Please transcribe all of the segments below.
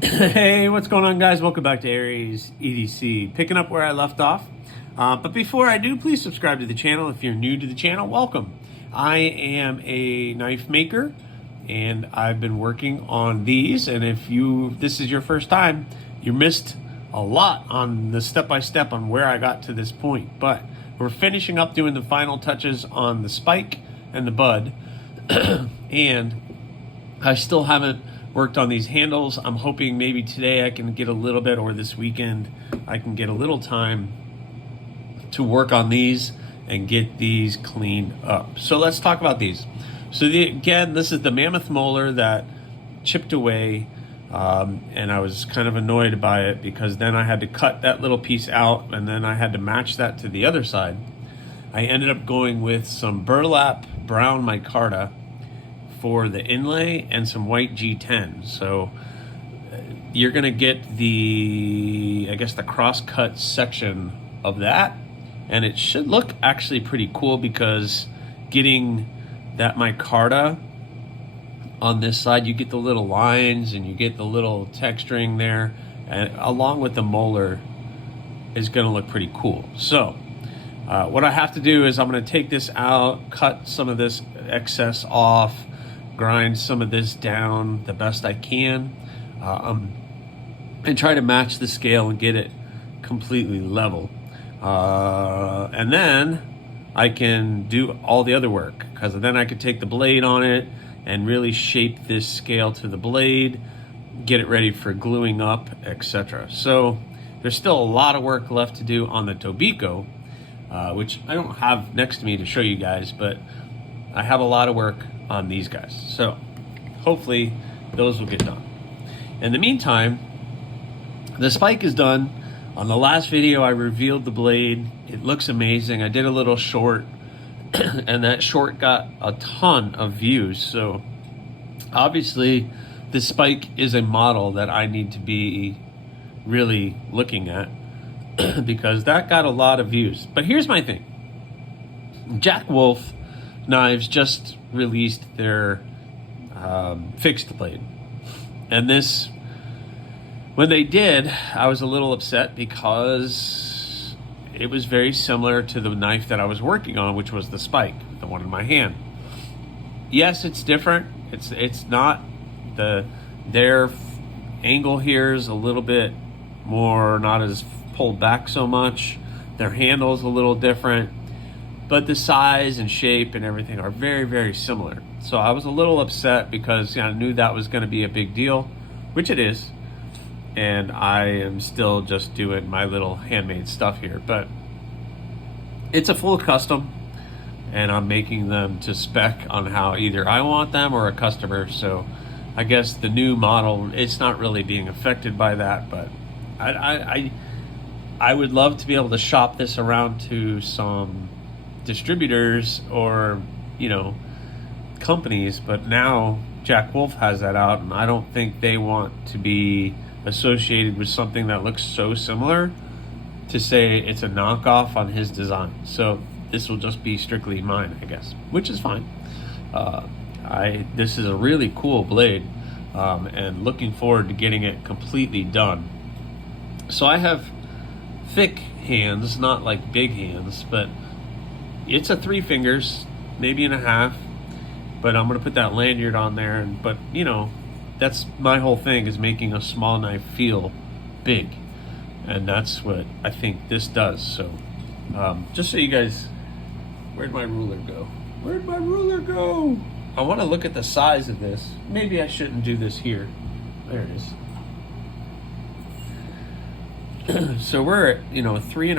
Hey, what's going on, guys? Welcome back to AriesEDC. Picking up where I left off. But before I do, please subscribe to the channel. If you're new to the channel, welcome. I am a knife maker, and I've been working on these. And if this is your first time, you missed a lot on the step-by-step on where I got to this point. But we're finishing up doing the final touches on the spike and the bud. And I still haven't worked on these handles. I'm hoping maybe today I can get a little bit, or this weekend I can get a little time to work on these and get these cleaned up. So let's talk about these. So again, this is the Mammoth Molar that chipped away, and I was kind of annoyed by it because then I had to cut that little piece out and then I had to match that to the other side. I ended up going with some burlap brown micarta for the inlay and some white G10. So you're gonna get the, I guess, the cross-cut section of that, and it should look actually pretty cool because getting that micarta on this side, you get the little lines and you get the little texturing there, and along with the molar is gonna look pretty cool. So what I have to do is I'm gonna take this out, cut some of this excess off, grind some of this down the best I can, and try to match the scale and get it completely level. And then I can do all the other work, because then I could take the blade on it and really shape this scale to the blade, get it ready for gluing up, etc. So there's still a lot of work left to do on the Tobiko, which I don't have next to me to show you guys, but I have a lot of work on these guys. So hopefully those will get done. In the meantime, the spike is done. On the last video, I revealed the blade. It looks amazing. I did a little short and that short got a ton of views. So obviously the spike is a model that I need to be really looking at because that got a lot of views. But here's my thing. Jack Wolf Knives just released their fixed blade, and this, when they did, I was a little upset because it was very similar to the knife that I was working on, which was the spike, the one in my hand. Yes, it's different. It's not their angle here is a little bit more, not as pulled back so much. Their handle is a little different, but the size and shape and everything are very, very similar. So I was a little upset because I knew that was going to be a big deal, which it is. And I am still just doing my little handmade stuff here. But it's a full custom, and I'm making them to spec on how either I want them or a customer. So I guess the new model, it's not really being affected by that. But I would love to be able to shop this around to some distributors or companies, but now Jack Wolf has that out, and I don't think they want to be associated with something that looks so similar to say it's a knockoff on his design. So this will just be strictly mine, I guess, which is fine. This is a really cool blade, and looking forward to getting it completely done. So I have thick hands, not like big hands, but it's a 3 fingers, maybe and a half, but I'm gonna put that lanyard on there. But that's my whole thing, is making a small knife feel big, and that's what I think this does. So just so you guys, where'd my ruler go? Where'd my ruler go? I want to look at the size of this. Maybe I shouldn't do this here. There it is. So we're at 3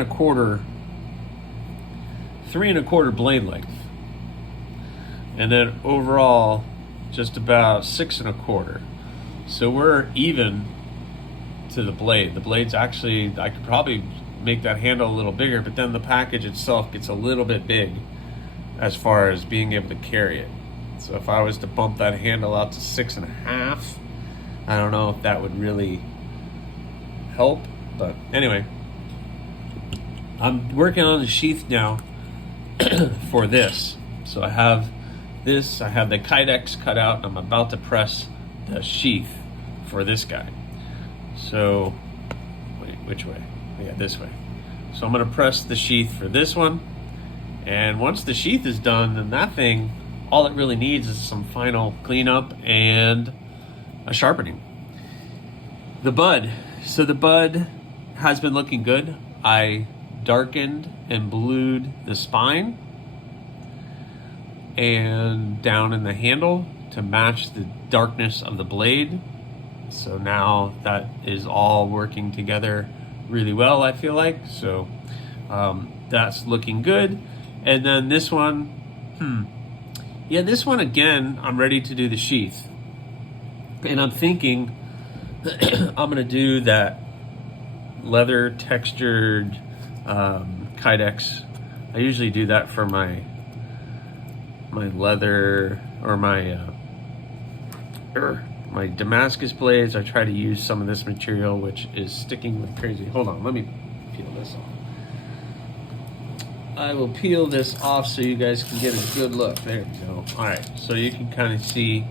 1/4 blade length, and then overall just about 6 1/4. So we're even to the blade. The blade's actually, I could probably make that handle a little bigger, but then the package itself gets a little bit big as far as being able to carry it. So if I was to bump that handle out to 6 1/2, I don't know if that would really help. But anyway, I'm working on the sheath now for this. So I have this, I have the Kydex cut out, and I'm about to press the sheath for this guy. So, wait, which way? Yeah, this way. So I'm gonna press the sheath for this one. And once the sheath is done, then that thing, all it really needs is some final cleanup and a sharpening. The bud. So the bud has been looking good. I darkened and blued the spine and down in the handle to match the darkness of the blade. So now that is all working together really well, I feel like. So that's looking good. And then this one, yeah, this one again, I'm ready to do the sheath. And I'm thinking I'm gonna do that leather textured Kydex. I usually do that for my leather or my Damascus blades. I try to use some of this material, which is sticking like crazy. Hold on, let me peel this off. I will peel this off so you guys can get a good look. There we go. All right, so you can kind of see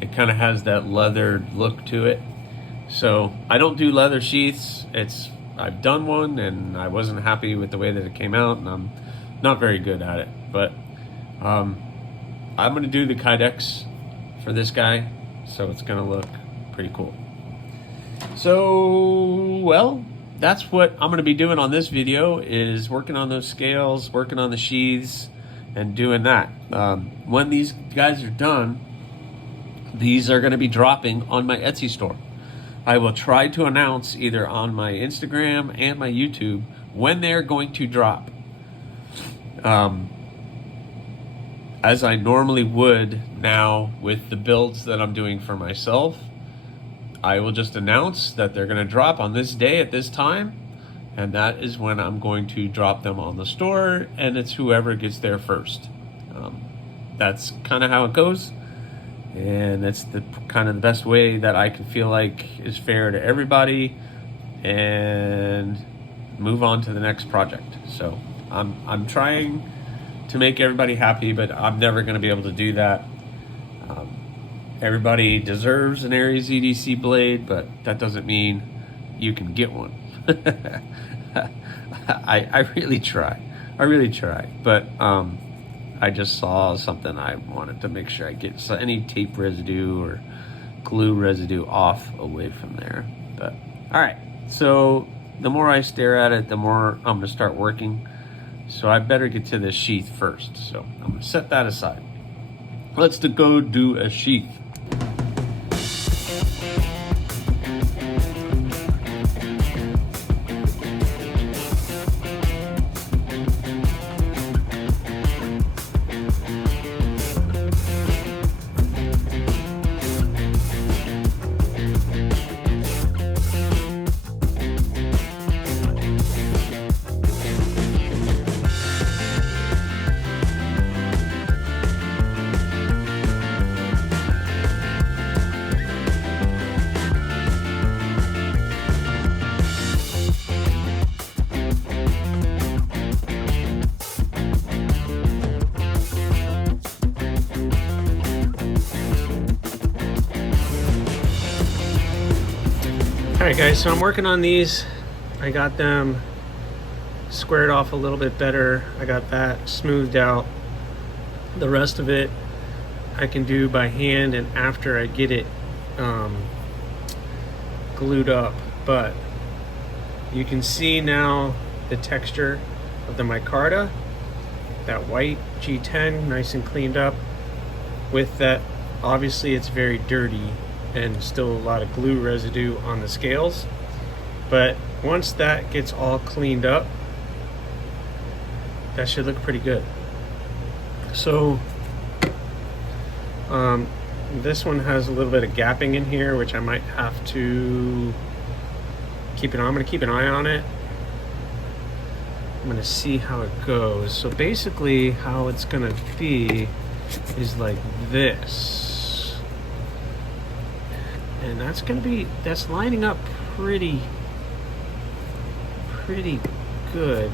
it kind of has that leather look to it. So I don't do leather sheaths. I've done one and I wasn't happy with the way that it came out, and I'm not very good at it. But I'm gonna do the Kydex for this guy, so it's gonna look pretty cool. So, well, that's what I'm gonna be doing on this video, is working on those scales, working on the sheaths, and doing that. When these guys are done, these are gonna be dropping on my Etsy store. I will try to announce either on my Instagram and my YouTube when they're going to drop. As I normally would now with the builds that I'm doing for myself, I will just announce that they're going to drop on this day at this time, and that is when I'm going to drop them on the store, and it's whoever gets there first. That's kind of how it goes, and it's the kind of the best way that I can feel like is fair to everybody, and move on to the next project. So I'm trying to make everybody happy, but I'm never going to be able to do that. Everybody deserves an AriesEDC blade, but that doesn't mean you can get one. I really try. But I just saw something I wanted to make sure I get any tape residue or glue residue off away from there. But all right, so the more I stare at it, the more I'm gonna start working. So I better get to this sheath first. So I'm gonna set that aside. Let's go do a sheath. Alright guys, so I'm working on these. I got them squared off a little bit better. I got that smoothed out. The rest of it I can do by hand and after I get it glued up. But you can see now the texture of the micarta, that white G10, nice and cleaned up. With that, obviously it's very dirty and still a lot of glue residue on the scales, but once that gets all cleaned up, that should look pretty good. So this one has a little bit of gapping in here, which I might have to keep an eye on. I'm going to keep an eye on it. I'm going to see how it goes. So basically how it's going to be is like this. And that's lining up pretty good.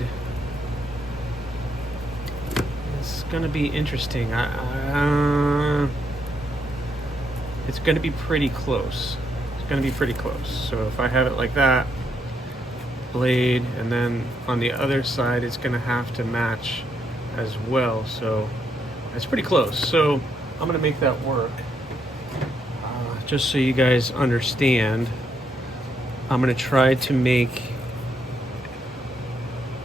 It's gonna be interesting. It's gonna be pretty close. it's going to be pretty close. So if I have it like that, blade, and then on the other side it's going to have to match as well. So it's pretty close. So I'm going to make that work. Just so you guys understand, I'm going to try to make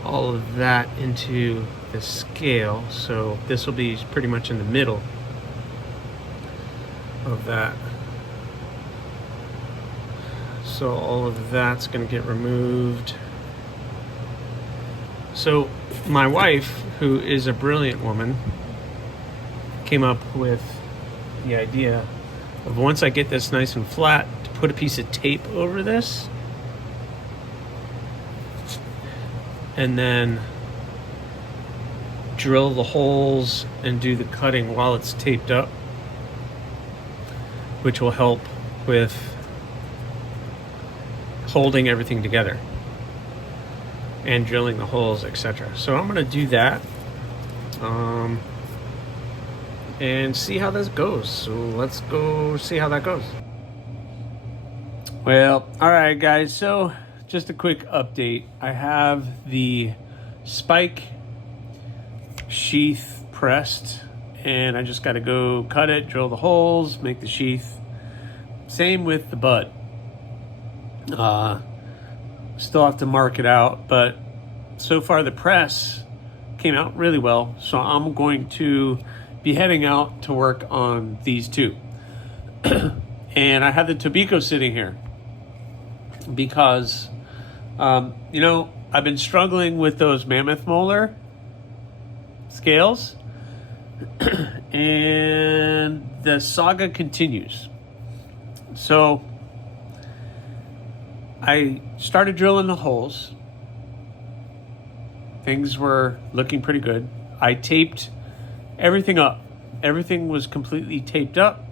all of that into the scale. So this will be pretty much in the middle of that. So all of that's going to get removed. So my wife, who is a brilliant woman, came up with the idea of, once I get this nice and flat, to put a piece of tape over this and then drill the holes and do the cutting while it's taped up, which will help with holding everything together and drilling the holes, etc. So I'm going to do that and see how this goes. So let's go see how that goes. Well, all right, guys. So just a quick update. I have the spike sheath pressed, and I just got to go cut it, drill the holes, make the sheath. Same with the butt. Still have to mark it out, but so far the press came out really well. So I'm going to be heading out to work on these two. And I have the Tobiko sitting here because, you know, I've been struggling with those Mammoth Molar scales and the saga continues. So I started drilling the holes. Things were looking pretty good. I taped everything up. Everything was completely taped up.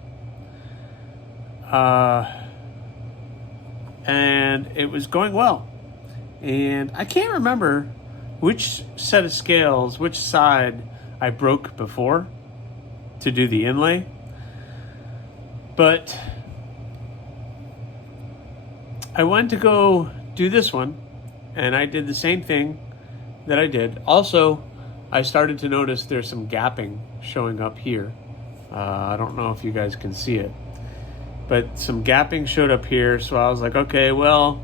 And it was going well. And I can't remember which set of scales, which side I broke before to do the inlay. But I went to go do this one, and I did the same thing that I did. Also, I started to notice there's some gapping showing up here. I don't know if you guys can see it, but some gapping showed up here. So I was like, okay, well,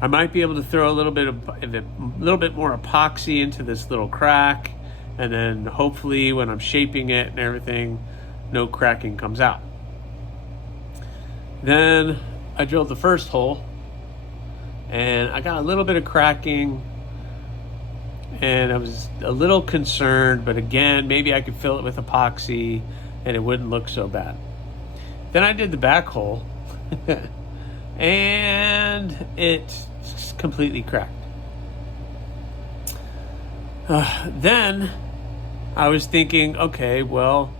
I might be able to throw a little bit more epoxy into this little crack, and then hopefully when I'm shaping it and everything, no cracking comes out. Then I drilled the first hole, and I got a little bit of cracking, and I was a little concerned, but again, maybe I could fill it with epoxy and it wouldn't look so bad. Then I did the back hole and it completely cracked. Then I was thinking, okay, well,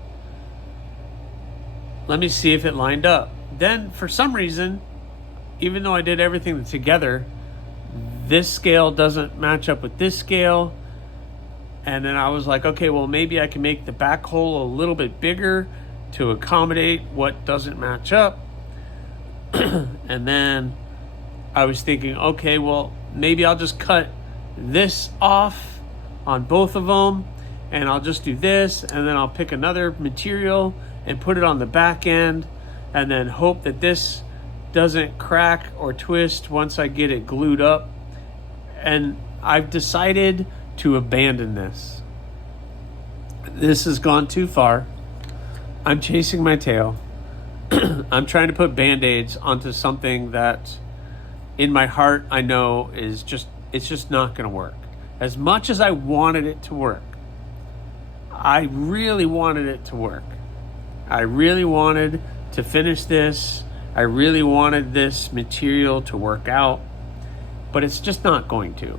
let me see if it lined up. Then for some reason, even though I did everything together, this scale doesn't match up with this scale. And then I was like, okay, well, maybe I can make the back hole a little bit bigger to accommodate what doesn't match up. And then I was thinking, okay, well, maybe I'll just cut this off on both of them, and I'll just do this, and then I'll pick another material and put it on the back end, and then hope that this doesn't crack or twist once I get it glued up. And I've decided to abandon this. This has gone too far. I'm chasing my tail. I'm trying to put band-aids onto something that in my heart I know is it's just not going to work. As much as I wanted it to work, I really wanted it to work. I really wanted to finish this. I really wanted this material to work out, but it's just not going to.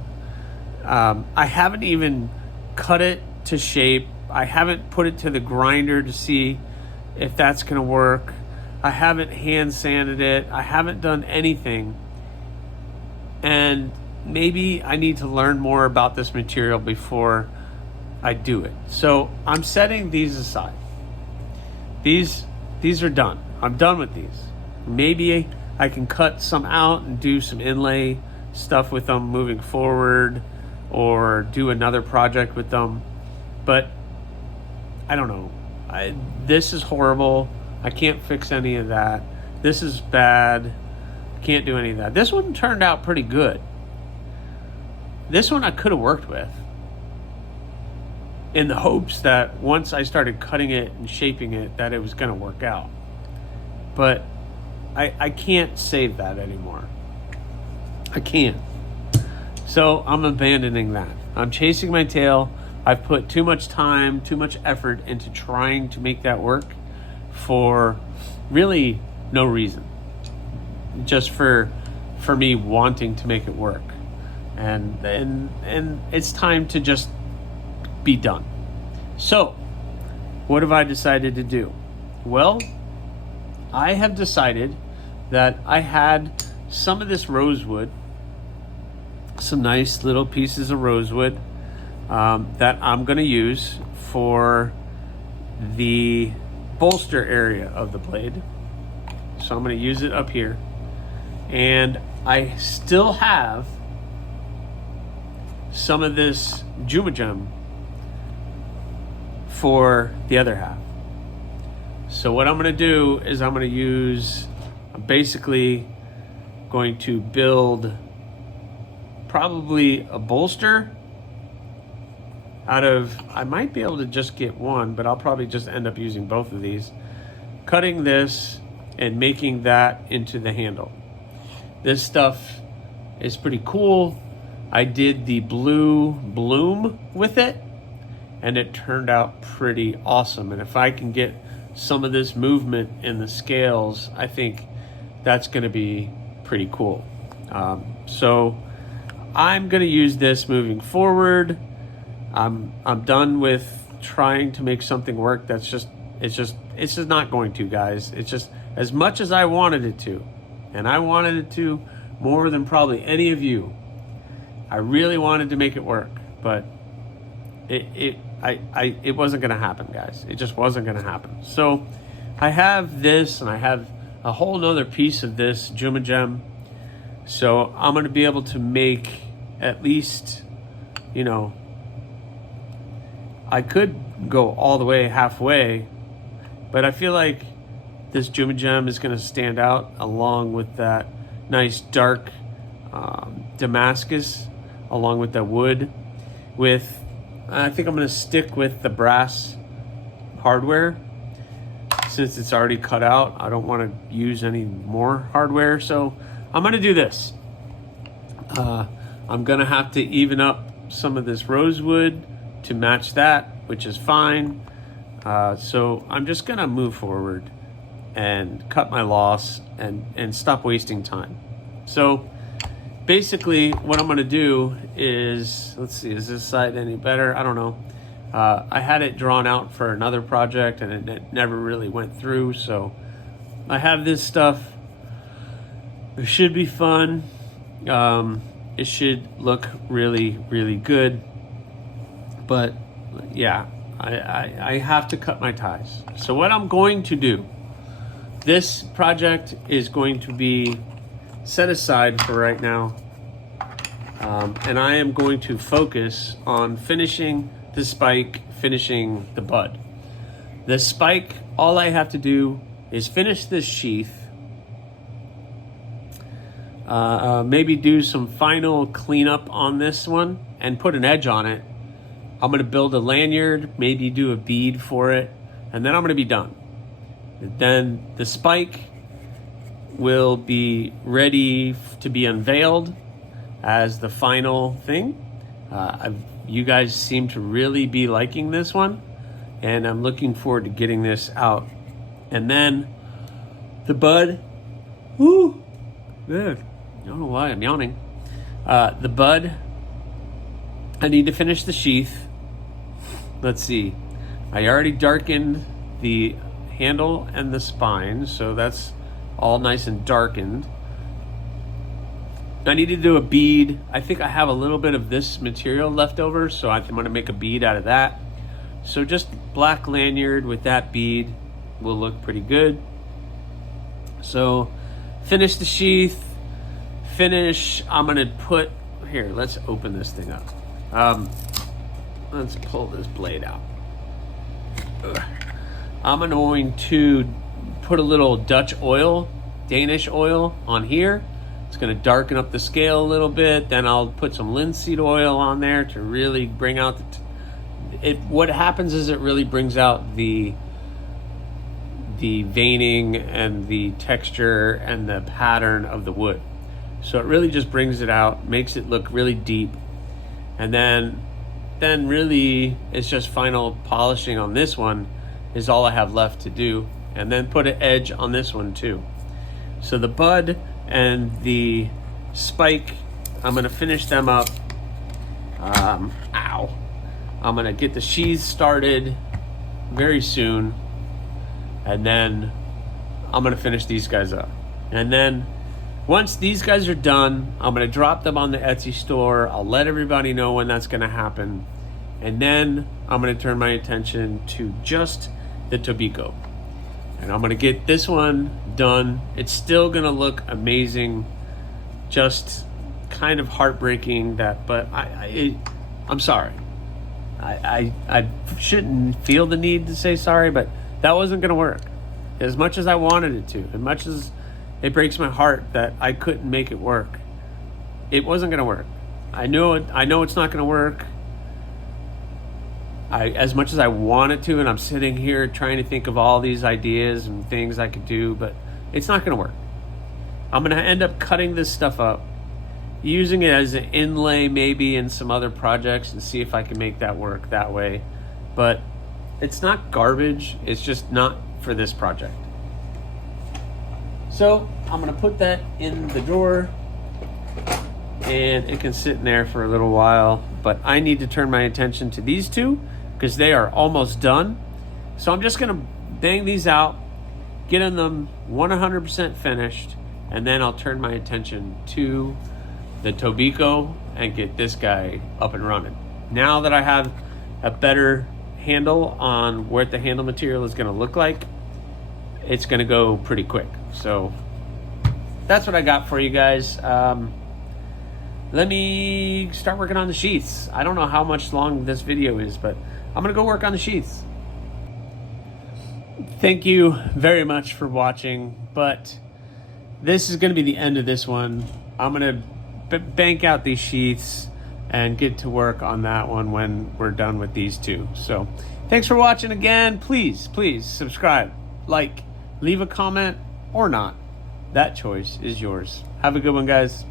I haven't even cut it to shape. I haven't put it to the grinder to see if that's going to work. I haven't hand sanded it. I haven't done anything. And maybe I need to learn more about this material before I do it. So I'm setting these aside. These are done. I'm done with these. Maybe I can cut some out and do some inlay stuff with them moving forward, or do another project with them. But I don't know. This is horrible. I can't fix any of that. This is bad. Can't do any of that. This one turned out pretty good. This one I could have worked with, in the hopes that once I started cutting it and shaping it, that it was going to work out. But I can't save that anymore. I can't. So I'm abandoning that. I'm chasing my tail. I've put too much time, too much effort into trying to make that work for really no reason. Just for me wanting to make it work. And it's time to just be done. So, what have I decided to do? Well, I have decided that I had some of this rosewood, some nice little pieces of rosewood that I'm going to use for the bolster area of the blade. So I'm going to use it up here. And I still have some of this Jumajum for the other half. So what I'm going to do is I'm basically going to build probably a bolster out of, I might be able to just get one, but I'll probably just end up using both of these, cutting this and making that into the handle. This stuff is pretty cool. I did the blue bloom with it, and it turned out pretty awesome. And if I can get some of this movement in the scales, I think that's going to be pretty cool. So I'm going to use this moving forward. I'm done with trying to make something work it's just not going to, guys. It's just, as much as I wanted it to, and I wanted it to more than probably any of you, I really wanted to make it work, but it wasn't going to happen, guys. It just wasn't going to happen. So I have this, and I have a whole nother piece of this Jumajum. So I'm going to be able to make at least, I could go all the way halfway, but I feel like this Jumajum is going to stand out along with that nice dark Damascus, along with the wood. I think I'm going to stick with the brass hardware since it's already cut out. I don't want to use any more hardware, so I'm going to do this. I'm going to have to even up some of this rosewood to match that, which is fine. So I'm just going to move forward and cut my loss and stop wasting time. So basically what I'm going to do is, let's see, is this side any better? I don't know. I had it drawn out for another project and it never really went through. So I have this stuff. It should be fun. It should look really, really good. But yeah, I have to cut my ties. So what I'm going to do, this project is going to be set aside for right now. And I am going to focus on finishing the spike, finishing the bud. The spike, all I have to do is finish this sheath, maybe do some final cleanup on this one and put an edge on it. I'm going to build a lanyard, maybe do a bead for it, and then I'm going to be done. Then the spike will be ready to be unveiled as the final thing. You guys seem to really be liking this one, and I'm looking forward to getting this out. And then the bud, woo, good. I don't know why I'm yawning. The bud, I need to finish the sheath. Let's see. I already darkened the handle and the spine, so that's all nice and darkened. I need to do a bead. I think I have a little bit of this material left over, so I'm going to make a bead out of that. So just black lanyard with that bead will look pretty good. So finish the sheath, I'm gonna put, here, let's open this thing up. Let's pull this blade out. Ugh. I'm going to put a little Dutch oil, Danish oil on here. It's gonna darken up the scale a little bit. Then I'll put some linseed oil on there to really bring out what happens is it really brings out the veining and the texture and the pattern of the wood. So it really just brings it out, makes it look really deep. And then really it's just final polishing on this one is all I have left to do. And then put an edge on this one too. So the bud and the spike, I'm gonna finish them up. I'm gonna get the sheaths started very soon. And then I'm gonna finish these guys up. And then once these guys are done, I'm gonna drop them on the Etsy store. I'll let everybody know when that's gonna happen. And then I'm gonna turn my attention to just the Tobiko. And I'm gonna get this one done. It's still gonna look amazing. Just kind of heartbreaking but I'm sorry. I shouldn't feel the need to say sorry, but that wasn't gonna work. As much as I wanted it to, as much as it breaks my heart that I couldn't make it work, it wasn't gonna work. I know it's not gonna work. As much as I want it to, and I'm sitting here trying to think of all these ideas and things I could do, but it's not gonna work. I'm gonna end up cutting this stuff up, using it as an inlay maybe in some other projects and see if I can make that work that way. But it's not garbage, it's just not for this project. So I'm gonna put that in the drawer and it can sit in there for a little while, but I need to turn my attention to these two because they are almost done. So I'm just gonna bang these out, get them 100% finished, and then I'll turn my attention to the Tobiko and get this guy up and running. Now that I have a better handle on what the handle material is gonna look like, it's gonna go pretty quick. So that's what I got for you guys. Let me start working on the sheaths. I don't know how much long this video is, but I'm gonna go work on the sheaths. Thank you very much for watching, but this is gonna be the end of this one. I'm gonna bank out these sheaths and get to work on that one when we're done with these two. So thanks for watching again. Please subscribe, like, leave a comment or not. That choice is yours. Have a good one, guys.